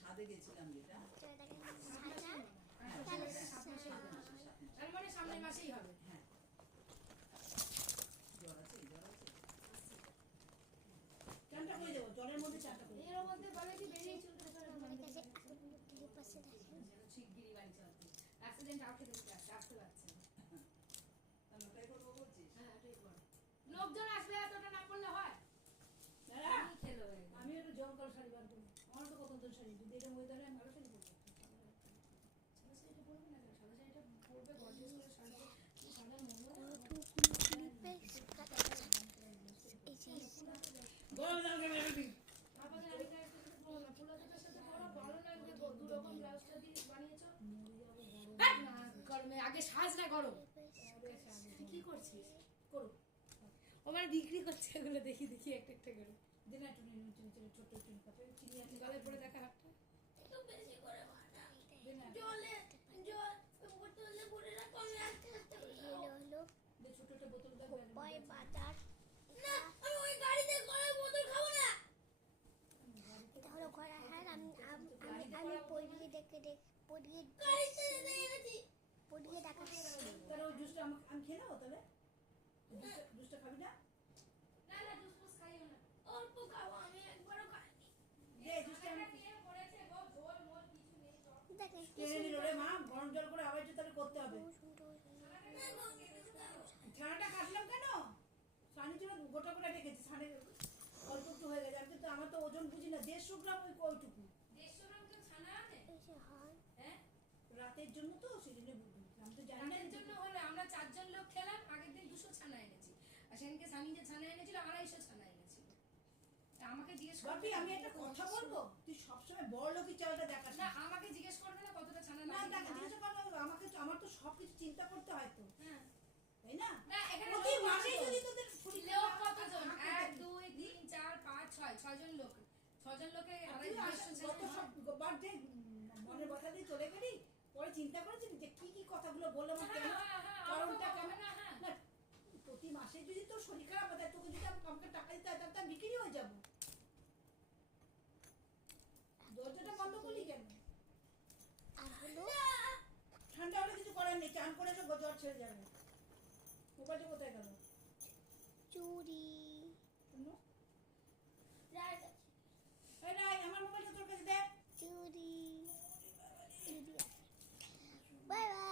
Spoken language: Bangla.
সাদে গেছিলাম যেটা তার মানে সামনের মাসেই হবে। হ্যাঁ জ্বর আছে চানটা করে দেবো জলের মধ্যে চানটা করে এর মধ্যে বলে কি বেরিয়ে চলতে শিগগিরি বাড়ি চলতে অ্যাক্সিডেন্ট আউটে দেখতে আসতে পারছে না। আমি ওটাই করবো বলছিস? হ্যাঁ ঠিক বল। লোকজন আসলে এতটা না করলে হয়? আমি খেলো আমি একটু জঙ্গল শাড়ি বার করবো। আমার তো কত শাড়ি যদি এটা ওয়েদারে আমি ভালো শাড়ি পরবো। সাদা শাড়িটা পরবে না কেন? সাদা শাড়িটা পরবে গর্জিয়াস করে শাড়ি সাদা মঙ্গল গরম জল করে রাখবি তারপরে আরেকটা ফুলাটার সাথে পরো ভালো লাগবে তো দু রকম ব্লাউজটা দিয়ে বানিয়েছো না গরমে আগে সাজ না গরম কি করছিস করো ও মানে বিক্রি করছে এগুলো দেখি দেখি একটা একটা করে দিন একটু ছোট ছোট কাপে চিনি আছে গলায় পরে দেখা হাতটা একটু বেশি করে বাটা জলে জল বোতলে ভরে রাখো আমি আস্তে আস্তে হলো দে ছোট ছোট বোতল দাও বাই বাটার না আমি ওই গাড়িতে করে বোতল খাবো না এটা হলো ঘোড়া হ্যাঁ আমি পড়িয়ে দেখে পড়িয়ে গাড়িতে এনেছি পড়িয়ে দেখাচ্ছি তাহলে ওই জুসটা আমি খেয়ে নেবো তাহলে জুসটা খাবি না না না জুস ফুস খাইও না অল্প খাবো আমি একবারও খাইনি যে জুসটা আমি নিয়ে পড়েছে গো ঝোল মোল কিছু নেই সব দেখেন টেনে নিল রে মা গরম জল করে আবার একটু তাহলে করতে হবে ছানাটা কাটলাম কেন সানি ছিল গোটা গোটা রেখেছি সানি অল্প একটু হয়ে গেছে আমি কিন্তু আমার তো ওজন বুঝি না 150 গ্রাম ওই কইটুকু 150 গ্রাম কেউ ছানা আনে এই যে হয় হ্যাঁ রাতের জন্য তো সেই জন্য বুঝি আমি তো জানি না রাতের জন্য হলো আমরা 4 জন লোক খেলাম আগের দিন 200 ছানা এনেছি আর সেদিনকে সানি যে ছানা এনেছিল 250 ছানা এনেছিল তা আমাকে জিজ্ঞেস বাপি করবে আমি একটা কথা বলবো তুই সবসময় বড় লোকই চালটা দেখাস না আমাকে জিজ্ঞেস করবে না কতটা ছানা না লাগে দেখা জিজ্ঞেস করবে আমাকে তো আমার তো সবকিছু চিন্তা করতে হয় তো হ্যাঁ তাই না না এখানে প্রতি মাসে যদি তোদের লোক কতজন 1 2 3 4 5 6 6 জন লোক 6 জন লোকে কত সব বার্থডে মনের কথা দিয়ে চলে গেলি পরে চিন্তা করেছিস যে কি কি কথাগুলো বললাম কেন কারণটা কেমন না প্রতি মাসে যদি তোর শরীর খারাপ হয় তোকে যদি আমাকে টাকা দিতে হয় তাহলে আমি বিক্রি হয়ে যাবো দরজাটা বন্ধ করলি কেন আর হলো ঠান্ডা হলে কিছু করার নেই চান করে এসে জ্বর ছেড়ে যাবে মোবাইলটা কোথায় গেল চুরি আমার মোবাইলটা তোর কাছে দেখ চুরি বাই বাই